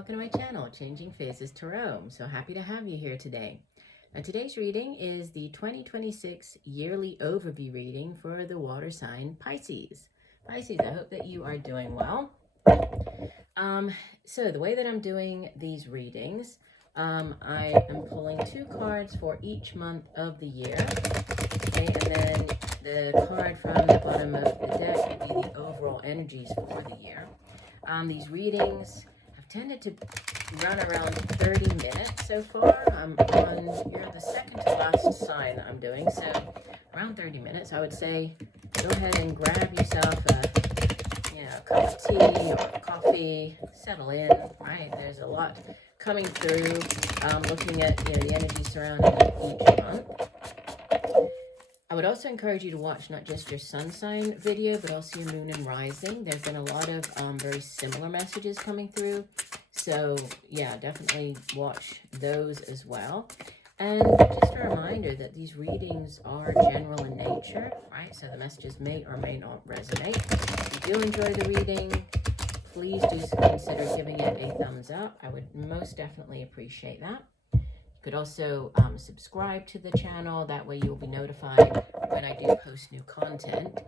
welcome to my channel, Changing Phases Tarot. I'm so happy to have you here today. Now, today's reading is the 2026 yearly overview reading for the water sign Pisces. Pisces, I hope that you are doing well. So the way that I'm doing these readings, I am pulling 2 cards for each month of the year. Okay, and then the card from the bottom of the deck will be the overall energies for the year. These readings have tended to run around 30 minutes so far. I'm on, you're the second to last sign that I'm doing, so around 30 minutes. I would say go ahead and grab yourself a cup of tea or coffee, settle in, right? There's a lot coming through, looking at the energy surrounding each month. I would also encourage you to watch not just your sun sign video, but also your moon and rising. There's been a lot of very similar messages coming through. So yeah, definitely watch those as well. And just a reminder that these readings are general in nature, right? So the messages may or may not resonate. If you do enjoy the reading, please do consider giving it a thumbs up. I would most definitely appreciate that. You could also subscribe to the channel. That way you'll be notified when I do post new content.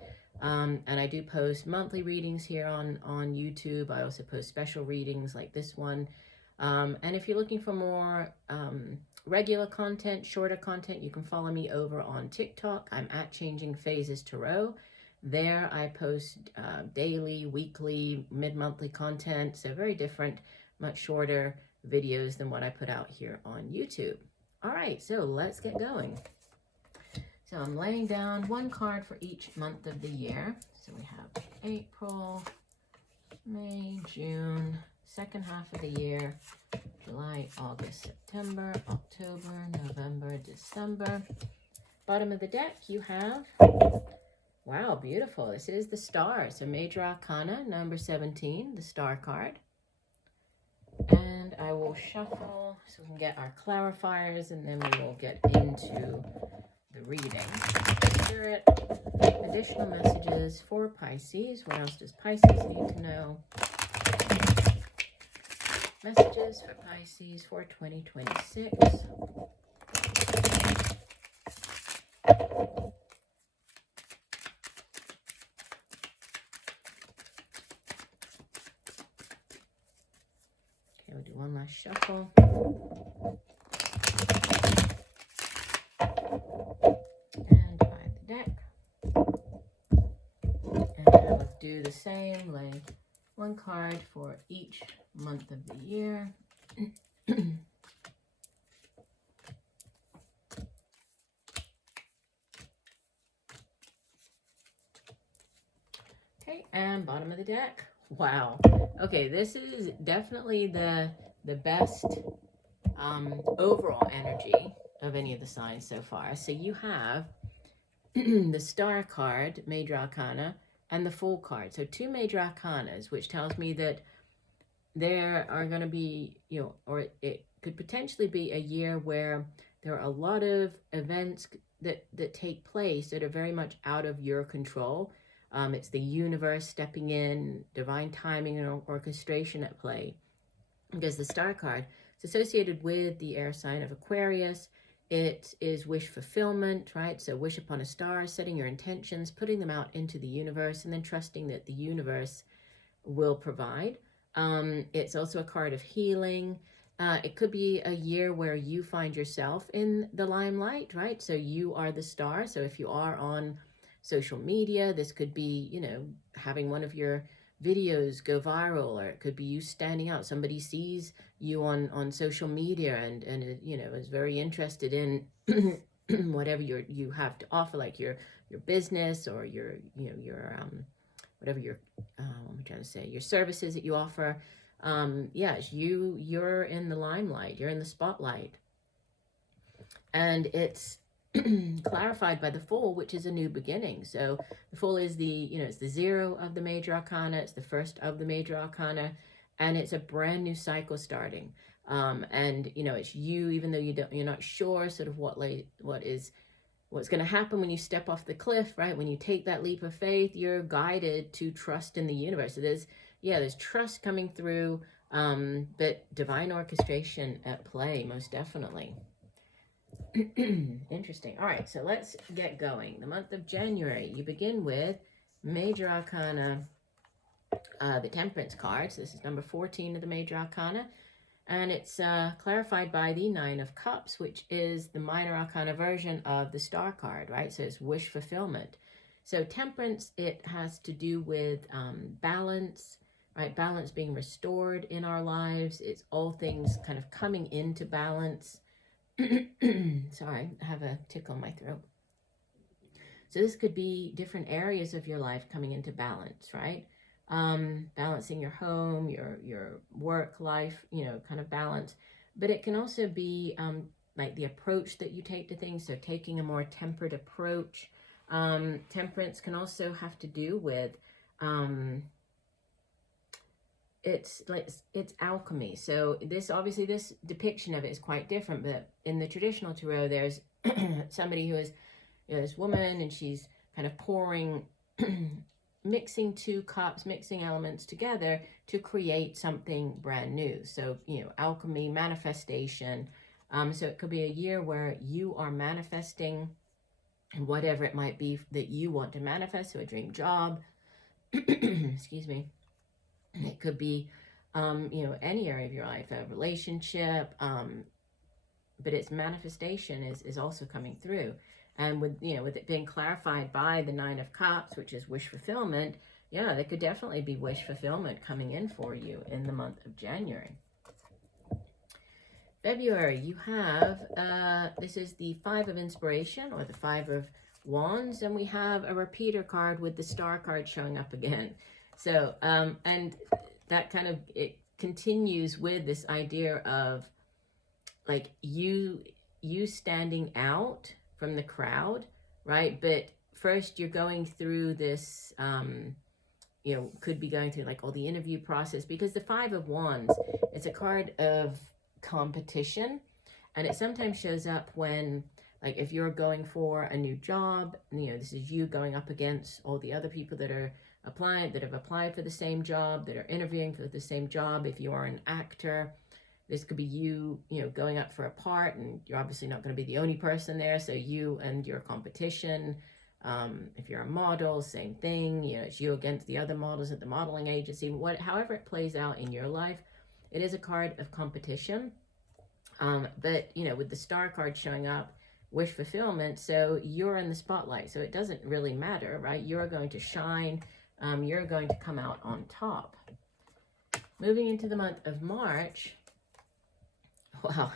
And I do post monthly readings here on YouTube. I also post special readings like this one. And if you're looking for more regular content, shorter content, you can follow me over on TikTok. I'm at Changing Phases Tarot. There I post daily, weekly, mid-monthly content. So very different, much shorter videos than what I put out here on YouTube. All right, so let's get going. So I'm laying down 1 card for each month of the year. So we have April, May, June, second half of the year, July, August, September, October, November, December. Bottom of the deck, you have, wow, beautiful. This is the Star. So Major Arcana, number 17, the Star card. And I will shuffle so we can get our clarifiers, and then we will get into the reading. Spirit, additional messages for Pisces. What else does Pisces need to know? Messages for Pisces for 2026. Okay, we'll do one last shuffle. And divide the deck. And I will do the same, lay 1 card for each month of the year. Okay, and bottom of the deck. Wow. Okay, this is definitely the best overall energy of any of the signs so far. So you have the Star card, Major Arcana, and the Fool card. So 2 Major Arcanas, which tells me that there are going to be, or it could potentially be a year where there are a lot of events that take place that are very much out of your control. It's the universe stepping in, divine timing and orchestration at play. Because the Star card is associated with the air sign of Aquarius. It is wish fulfillment, right? So wish upon a star, setting your intentions, putting them out into the universe, and then trusting that the universe will provide. It's also a card of healing. It could be a year where you find yourself in the limelight, right? So you are the star. So if you are on social media, this could be, having one of your videos go viral, or it could be you standing out. Somebody sees you on social media and is very interested in whatever you have to offer, like your business or your whatever your what am I trying to say, your services that you offer. Yes, you're in the limelight, you're in the spotlight, and it's clarified by the Fool, which is a new beginning. So the Fool is the it's the 0 of the Major Arcana, it's the first of the Major Arcana, and it's a brand new cycle starting. And it's you, even though you're not sure sort of what's going to happen when you step off the cliff, right? When you take that leap of faith, you're guided to trust in the universe. So there's trust coming through. But divine orchestration at play, most definitely. Interesting. All right, so let's get going. The month of January, you begin with Major Arcana, the Temperance cards. This is number 14 of the Major Arcana. And it's clarified by the Nine of Cups, which is the minor arcana version of the Star card, right? So it's wish fulfillment. So temperance, it has to do with balance, right? Balance being restored in our lives. It's all things kind of coming into balance. Sorry, I have a tickle in my throat. So this could be different areas of your life coming into balance, right? Balancing your home, your work life, you know, kind of balance. But it can also be like the approach that you take to things. So taking a more tempered approach. Temperance can also have to do with it's alchemy. So this, obviously this depiction of it is quite different, but in the traditional tarot, there's somebody who is, you know, this woman, and she's kind of pouring mixing two cups, mixing elements together to create something brand new. So, you know, alchemy, manifestation. So it could be a year where you are manifesting whatever it might be that you want to manifest. So a dream job, excuse me. It could be, you know, any area of your life, a relationship, but its manifestation is also coming through. And with, you know, with it being clarified by the Nine of Cups, which is wish fulfillment, yeah, there could definitely be wish fulfillment coming in for you in the month of January. February, you have, this is the Five of Inspiration, or the Five of Wands, and we have a repeater card with the Star card showing up again. So, and that kind of, it continues with this idea of like you standing out from the crowd, right? But first you're going through this, you know, could be going through like all the interview process, because the Five of Wands, it's a card of competition, and it sometimes shows up when, like, if you're going for a new job, you know, this is you going up against all the other people that are applying, that have applied for the same job, that are interviewing for the same job. If you are an actor, this could be you, you know, going up for a part, and you're obviously not going to be the only person there. So you and your competition. If you're a model, same thing. You know, it's you against the other models at the modeling agency. However it plays out in your life, it is a card of competition. But you know, with the Star card showing up, wish fulfillment. So you're in the spotlight. So it doesn't really matter, right? You're going to shine. You're going to come out on top. Moving into the month of March. Wow,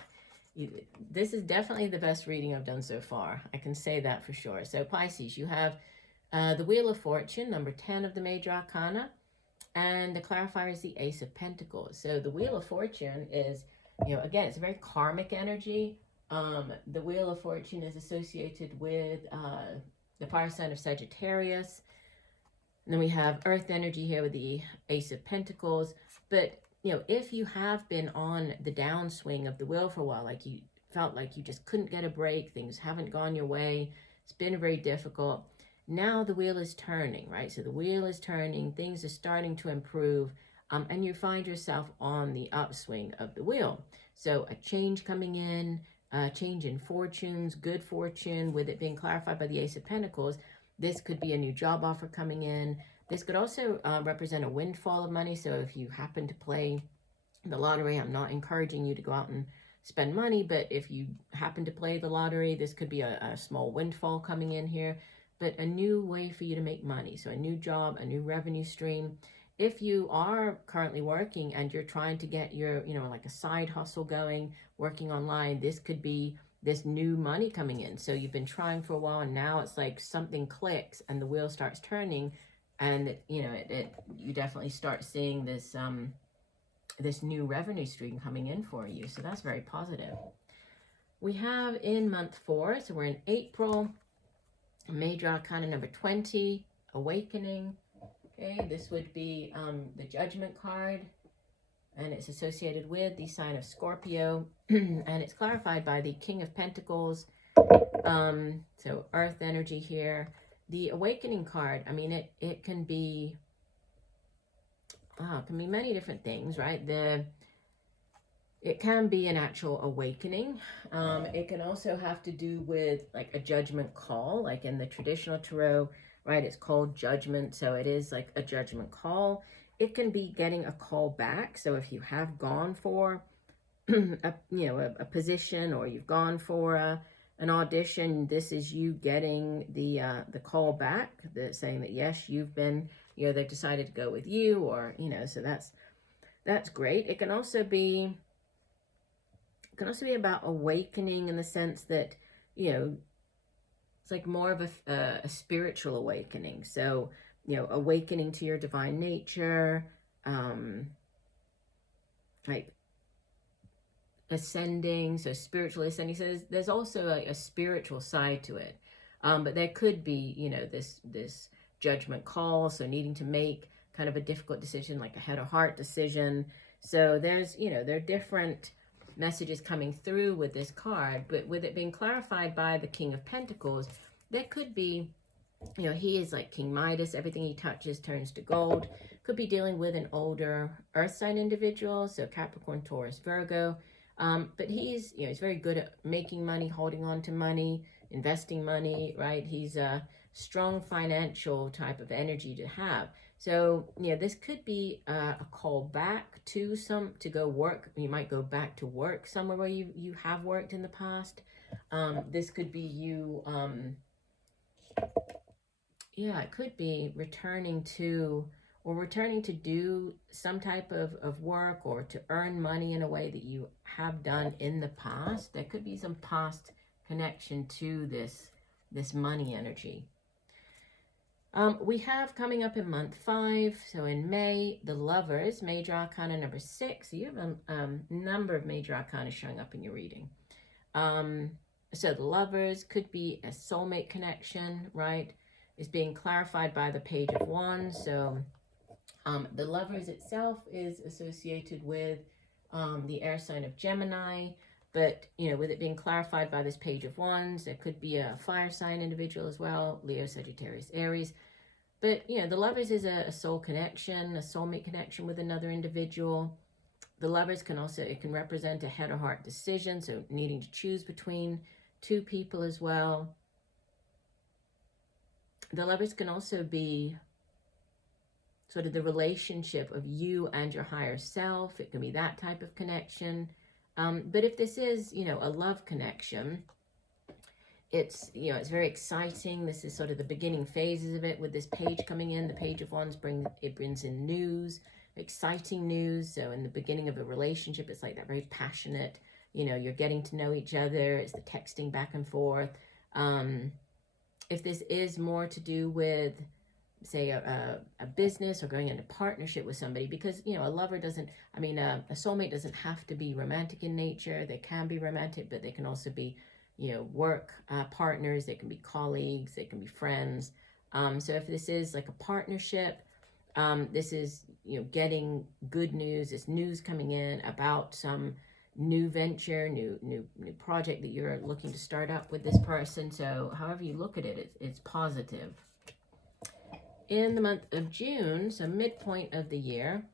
this is definitely the best reading I've done so far. I can say that for sure. So Pisces, you have the Wheel of Fortune, number 10 of the Major Arcana, and the clarifier is the Ace of Pentacles. So the Wheel of Fortune is, you know, again, it's a very karmic energy. The Wheel of Fortune is associated with the fire sign of Sagittarius. And then we have earth energy here with the Ace of Pentacles. But you know, if you have been on the downswing of the wheel for a while, like you felt like you just couldn't get a break, things haven't gone your way, it's been very difficult, now the wheel is turning, right? So the wheel is turning, things are starting to improve, and you find yourself on the upswing of the wheel. So a change coming in, a change in fortunes, good fortune, with it being clarified by the Ace of Pentacles. This could be a new job offer coming in. This could also represent a windfall of money. So if you happen to play the lottery, I'm not encouraging you to go out and spend money, but if you happen to play the lottery, this could be a small windfall coming in here, but a new way for you to make money. So a new job, a new revenue stream. If you are currently working and you're trying to get your, you know, like a side hustle going, working online, this could be this new money coming in. So you've been trying for a while, and now it's like something clicks and the wheel starts turning, and you know, you definitely start seeing this this new revenue stream coming in for you. So that's very positive. We have in month 4, so we're in April, Major Arcana number 20, Awakening. Okay, this would be the Judgment card, and it's associated with the sign of Scorpio, and it's clarified by the King of Pentacles. So earth energy here. The Awakening card, I mean, it can be it can be many different things, right? It can be an actual awakening. It can also have to do with like a judgment call, like in the traditional tarot, right? It's called judgment, so it is like a judgment call. It can be getting a call back. So if you have gone for a position, or you've gone for an audition, this is you getting the call back, saying that yes, you've been, they've decided to go with you, or so that's great. It can also be about awakening, in the sense that it's like more of a spiritual awakening. So awakening to your divine nature, like ascending, so spiritually ascending. So there's also a spiritual side to it, but there could be this judgment call, so needing to make kind of a difficult decision, like a head or heart decision. So there's there are different messages coming through with this card, but with it being clarified by the King of Pentacles, there could be he is like King Midas, everything he touches turns to gold. Could be dealing with an older earth sign individual, so Capricorn, Taurus, Virgo. But he's he's very good at making money, holding on to money, investing money, right? He's a strong financial type of energy to have. So this could be a call back to go work. You might go back to work somewhere where you have worked in the past. This could be you it could be returning to do some type of work, or to earn money in a way that you have done in the past. There could be some past connection to this money energy. We have coming up in month 5, so in May, the Lovers, Major Arcana number 6. So you have a number of Major Arcana showing up in your reading. So the Lovers could be a soulmate connection, right? Is being clarified by the Page of Wands. So the Lovers itself is associated with the air sign of Gemini, but with it being clarified by this Page of Wands, there could be a fire sign individual as well, Leo, Sagittarius, Aries. But the Lovers is a soul connection, a soulmate connection with another individual. The Lovers can represent a head or heart decision, so needing to choose between two people as well. The Lovers can also be sort of the relationship of you and your higher self. It can be that type of connection. But if this is, a love connection, it's, it's very exciting. This is sort of the beginning phases of it with this page coming in. The Page of Wands brings in news, exciting news. So in the beginning of a relationship, it's like that very passionate, you're getting to know each other. It's the texting back and forth. If this is more to do with, say, a business, or going into partnership with somebody, because a lover doesn't, a soulmate doesn't have to be romantic in nature. They can be romantic, but they can also be work partners. They can be colleagues, they can be friends. So if this is like a partnership, this is getting good news. This news coming in about some new venture, new project that you're looking to start up with this person. So however you look at it, it's positive. In the month of June, so midpoint of the year,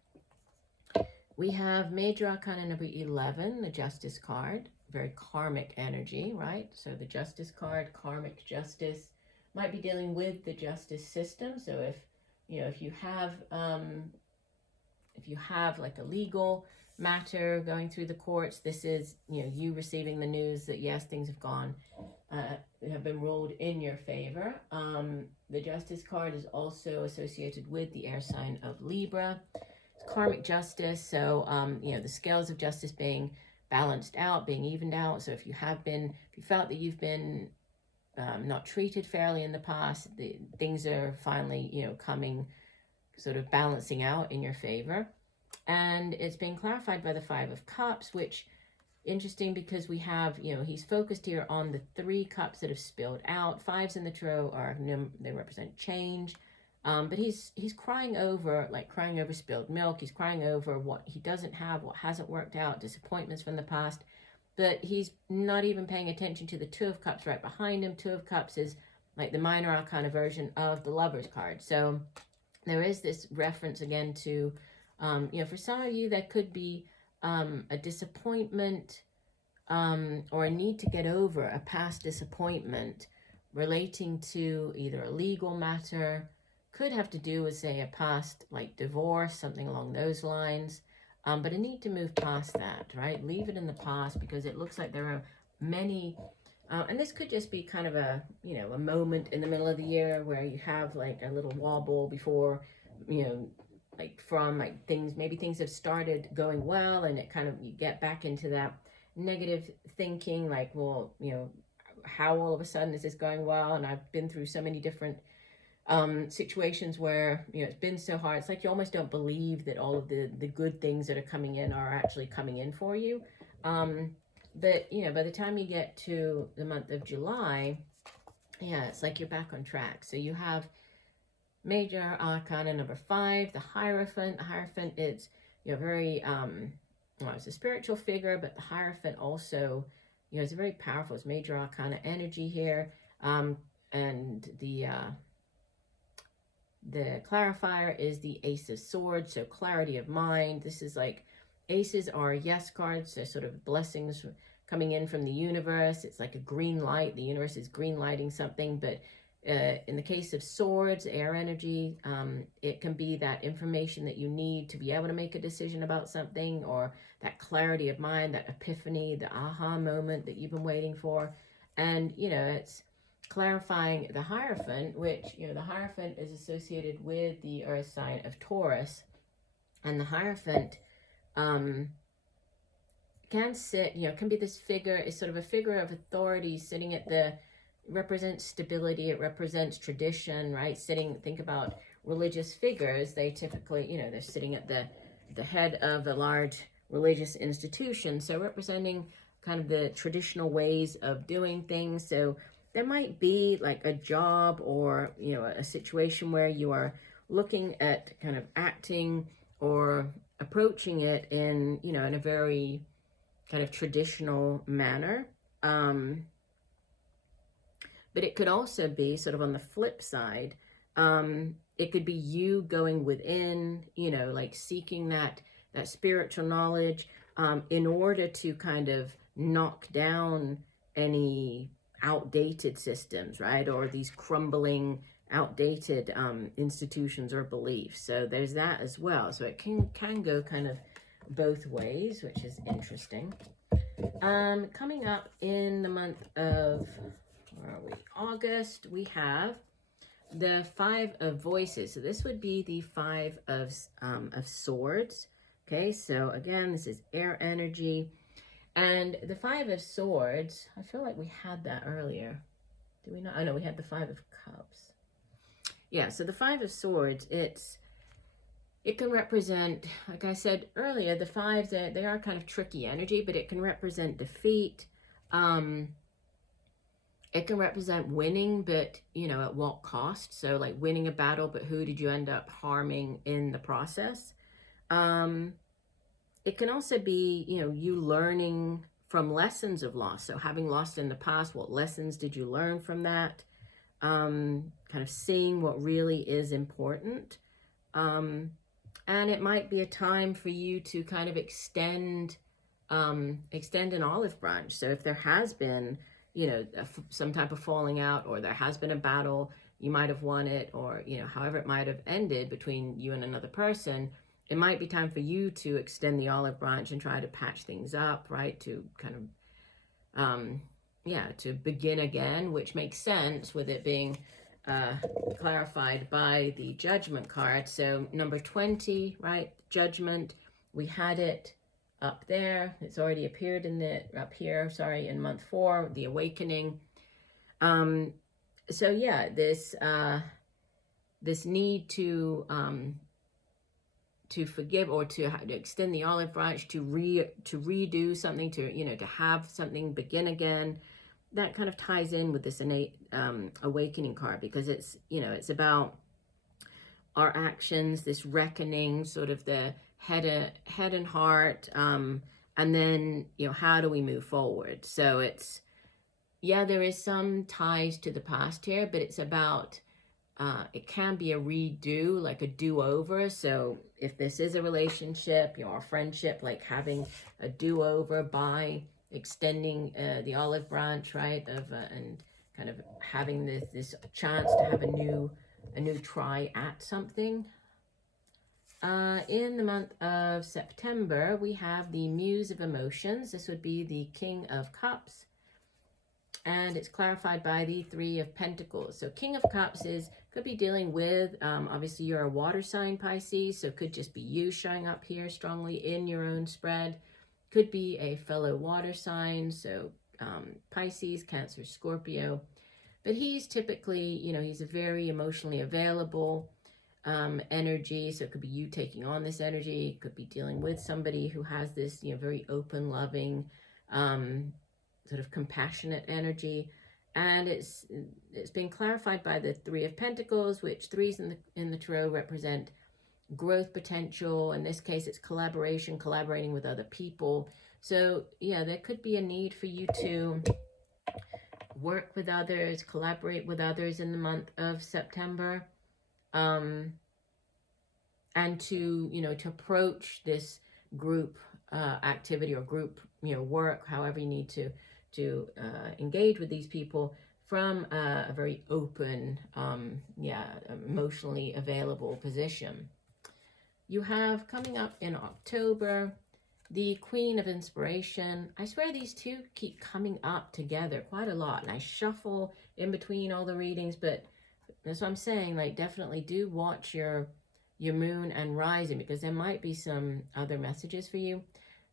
we have Major Arcana number 11, the Justice card. Very karmic energy, right? So the Justice card, karmic justice, might be dealing with the justice system. So if you have like a legal matter going through the courts, this is you receiving the news that yes, things have been ruled in your favor. The Justice card is also associated with the air sign of Libra. It's karmic justice, so the scales of justice being balanced out, being evened out. So if you felt that you've been not treated fairly in the past, things are finally coming, sort of balancing out in your favor. And it's being clarified by the 5 of Cups, which interesting because we have, he's focused here on the 3 cups that have spilled out. 5s in the tarot they represent change. But he's crying over spilled milk. He's crying over what he doesn't have, what hasn't worked out, disappointments from the past. But he's not even paying attention to the 2 of Cups right behind him. 2 of Cups is like the minor arcana version of the Lovers card. So there is this reference again to For some of you, that could be a disappointment or a need to get over a past disappointment relating to either a legal matter, could have to do with, say, a past like divorce, something along those lines. But a need to move past that, right? Leave it in the past, because it looks like there are many, and this could just be kind of a, a moment in the middle of the year where you have like a little wobble before, from like things, maybe things have started going well, and it kind of, you get back into that negative thinking, like, well, how all of a sudden is this going well? And I've been through so many different situations where, it's been so hard. It's like you almost don't believe that all of the good things that are coming in are actually coming in for you. But, by the time you get to the month of July, yeah, it's like you're back on track. So you have Major Arcana number 5, the Hierophant. The Hierophant is, very, it's a spiritual figure, but the Hierophant also, it's a very powerful, it's Major Arcana energy here. And the clarifier is the Ace of Swords, so clarity of mind. This is like, aces are yes cards, so sort of blessings coming in from the universe. It's like a green light. The universe is green lighting something. But in the case of swords, air energy, it can be that information that you need to be able to make a decision about something, or that clarity of mind, that epiphany, the aha moment that you've been waiting for. And, it's clarifying the Hierophant, which, the Hierophant is associated with the earth sign of Taurus. And the Hierophant can sit, can be this figure, is sort of a figure of authority sitting at the, represents stability, it represents tradition, right? Think about religious figures, they typically, they're sitting at the head of a large religious institution, so representing kind of the traditional ways of doing things. So there might be like a job or, a situation where you are looking at kind of acting or approaching it in, in a very kind of traditional manner. But it could also be sort of on the flip side. It could be you going within, like seeking that spiritual knowledge in order to kind of knock down any outdated systems, right? Or these crumbling, outdated institutions or beliefs. So there's that as well. So it can go kind of both ways, which is interesting. Coming up in the month of, where are we? August, we have the 5 of Voices. So this would be the 5 of Swords. Okay, so again, this is air energy. And the 5 of Swords, I feel like we had that earlier. Did we not? Oh, no, we had the 5 of Cups. Yeah, so the 5 of Swords, it can represent, like I said earlier, the 5s, they are kind of tricky energy, but it can represent defeat. It can represent winning, but, at what cost? So like winning a battle, but who did you end up harming in the process? It can also be, you learning from lessons of loss. So having lost in the past, what lessons did you learn from that? Kind of seeing what really is important. And it might be a time for you to kind of extend an olive branch. So if there has been, some type of falling out, or there has been a battle, you might have won it, or, however it might have ended between you and another person, it might be time for you to extend the olive branch and try to patch things up, right? To kind of, to begin again, which makes sense with it being clarified by the Judgment card. So number 20, right? Judgment, we had it up there. It's already appeared up here, sorry, in month 4, the Awakening. So yeah, this need to forgive, or to extend the olive branch, to redo something, to have something begin again. That kind of ties in with this innate Awakening card, because it's, it's about our actions, this reckoning, sort of the head and heart, and then, how do we move forward? So it's, yeah, there is some ties to the past here, but it's about it can be a redo, like a do-over. So if this is a relationship, you know, a friendship, like having a do-over by extending the olive branch, right, of and kind of having this chance to have a new try at something. In the month of September, we have the Muse of Emotions. This would be the King of Cups. And it's clarified by the Three of Pentacles. So King of Cups could be dealing with, obviously you're a water sign, Pisces, so it could just be you showing up here strongly in your own spread. Could be a fellow water sign, so Pisces, Cancer, Scorpio. But he's typically, you know, he's a very emotionally available energy, so it could be you taking on this energy. It could be dealing with somebody who has this, you know, very open, loving, sort of compassionate energy. And it's been clarified by the Three of Pentacles, which threes in the tarot represent growth potential. In this case, it's collaboration, collaborating with other people. So yeah, there could be a need for you to work with others, collaborate with others in the month of September, and to, you know, to approach this group activity or group, you know, work, however you need to engage with these people from a very open, emotionally available position. You have coming up in October, the Queen of Inspiration. I swear these two keep coming up together quite a lot, and I shuffle in between all the readings, but that's what I'm saying, like, definitely do watch your moon and rising, because there might be some other messages for you.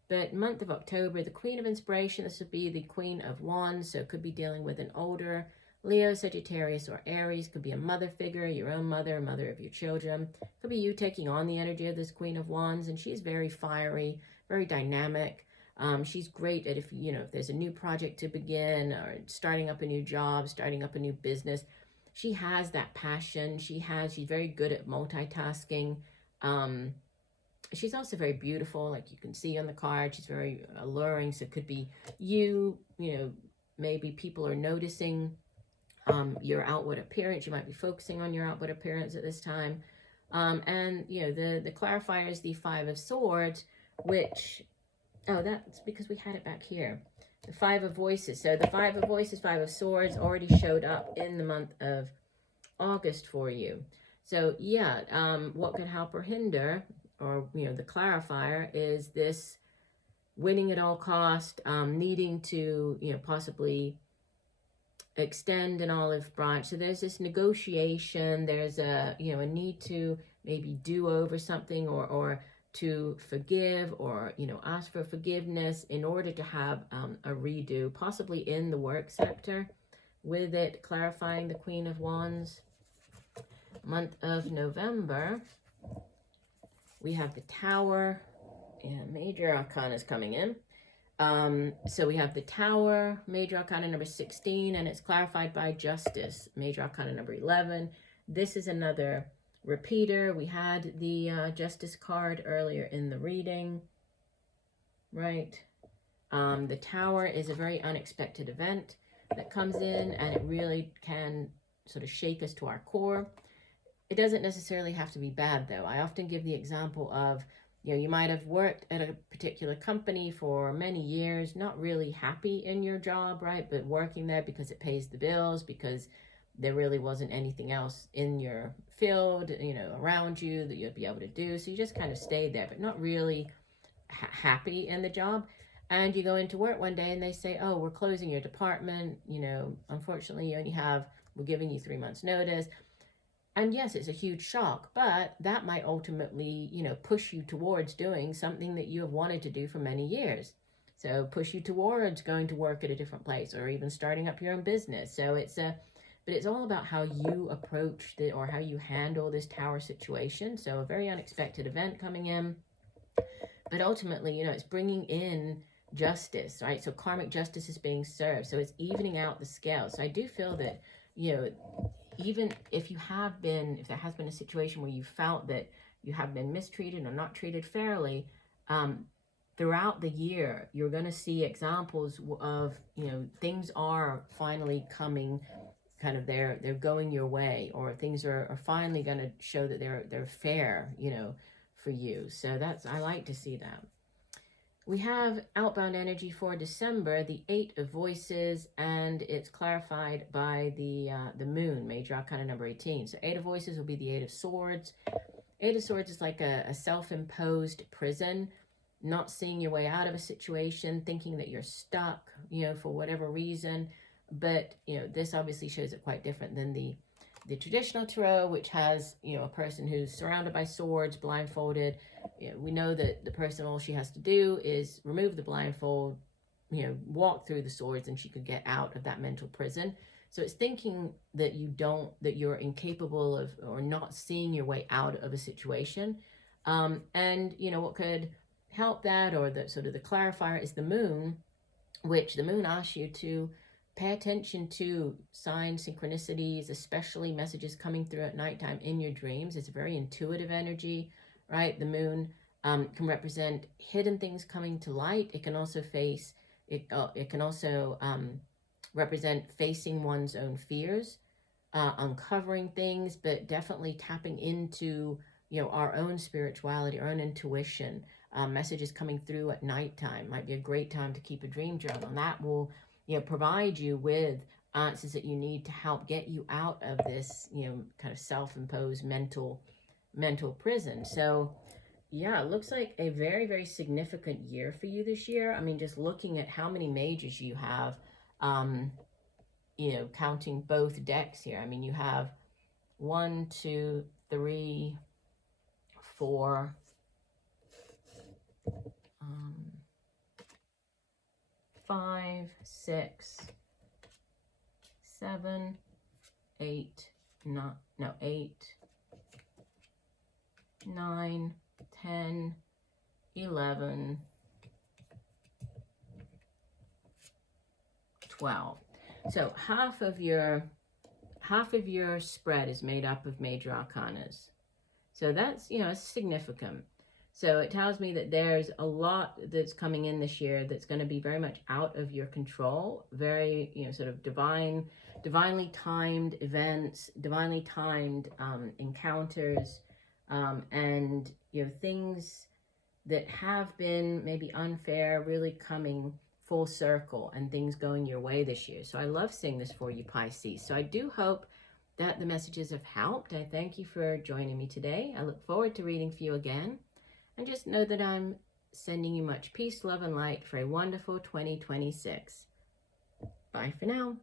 But month of October, the Queen of Inspiration, this would be the Queen of Wands, so it could be dealing with an older Leo, Sagittarius, or Aries. Could be a mother figure, your own mother, mother of your children. Could be you taking on the energy of this Queen of Wands, and she's very fiery, very dynamic. She's great at, if there's a new project to begin, or starting up a new job, starting up a new business. She has that passion. She's very good at multitasking. She's also very beautiful, like you can see on the card. She's very alluring, so it could be maybe people are noticing your outward appearance. You might be focusing on your outward appearance at this time. And, the clarifier is the Five of Swords, which, that's because we had it back here. The Five of Voices. So the Five of Voices, Five of Swords already showed up in the month of August for you. So, what could help or hinder, or, the clarifier is this winning at all cost, needing to, possibly extend an olive branch. So there's this negotiation, there's a need to maybe do over something, or to forgive, or ask for forgiveness in order to have a redo, possibly in the work sector, with it clarifying the Queen of Wands. Month of November, we have the Tower, and Major Arcana is coming in. So we have the Tower, Major Arcana number 16, and it's clarified by Justice, Major Arcana number 11. This is another repeater. We had the Justice card earlier in the reading, right? The Tower is a very unexpected event that comes in, and it really can sort of shake us to our core. It doesn't necessarily have to be bad, though. I often give the example of, you might have worked at a particular company for many years, not really happy in your job, right? But working there because it pays the bills, because there really wasn't anything else in your field, around you that you'd be able to do. So you just kind of stayed there, but not really happy in the job. And you go into work one day and they say, oh, we're closing your department. Unfortunately, we're giving you 3 months notice. And yes, it's a huge shock, but that might ultimately, push you towards doing something that you have wanted to do for many years. So push you towards going to work at a different place, or even starting up your own business. So but it's all about how you approach or how you handle this Tower situation. So a very unexpected event coming in, but ultimately, it's bringing in justice, right? So karmic justice is being served. So it's evening out the scale. So I do feel that, even if there has been a situation where you felt that you have been mistreated or not treated fairly, throughout the year, you're going to see examples of, things are finally coming kind of they're going your way, or things are finally going to show that they're fair, you know, for you. So that's, I like to see that. We have outbound energy for December, the 8 of Voices, and it's clarified by the moon, major arcana number 18. So 8 of Voices will be the 8 of Swords. 8 of Swords is like a self-imposed prison, not seeing your way out of a situation, thinking that you're stuck, you know, for whatever reason. But, you know, this obviously shows it quite different than the traditional tarot, which has, you know, a person who's surrounded by swords, blindfolded. You know, we know that the person, all she has to do is remove the blindfold, you know, walk through the swords, and she could get out of that mental prison. So it's thinking that that you're incapable of, or not seeing your way out of a situation. And, you know, what could help that, or the sort of the clarifier, is the moon, which the moon asks you to pay attention to signs, synchronicities, especially messages coming through at nighttime in your dreams. It's a very intuitive energy, right? The moon can represent hidden things coming to light. It can also represent facing one's own fears, uncovering things, but definitely tapping into, you know, our own spirituality, our own intuition. Messages coming through at nighttime might be a great time to keep a dream journal, and that will, you know, provide you with answers that you need to help get you out of this, you know, kind of self-imposed mental prison. So yeah, it looks like a very, very significant year for you this year. I mean, just looking at how many majors you have, you know, counting both decks here. I mean, you have 1, 2, 3, 4, 5, 6, 7, 8, 9, 10, 11, 12. So half of your spread is made up of major arcanas. So that's, you know, significant. So it tells me that there's a lot that's coming in this year that's going to be very much out of your control, very, you know, sort of divinely timed events, divinely timed encounters, and, you know, things that have been maybe unfair really coming full circle, and things going your way this year. So I love seeing this for you, Pisces. So I do hope that the messages have helped. I thank you for joining me today. I look forward to reading for you again. And just know that I'm sending you much peace, love, and light for a wonderful 2026. Bye for now.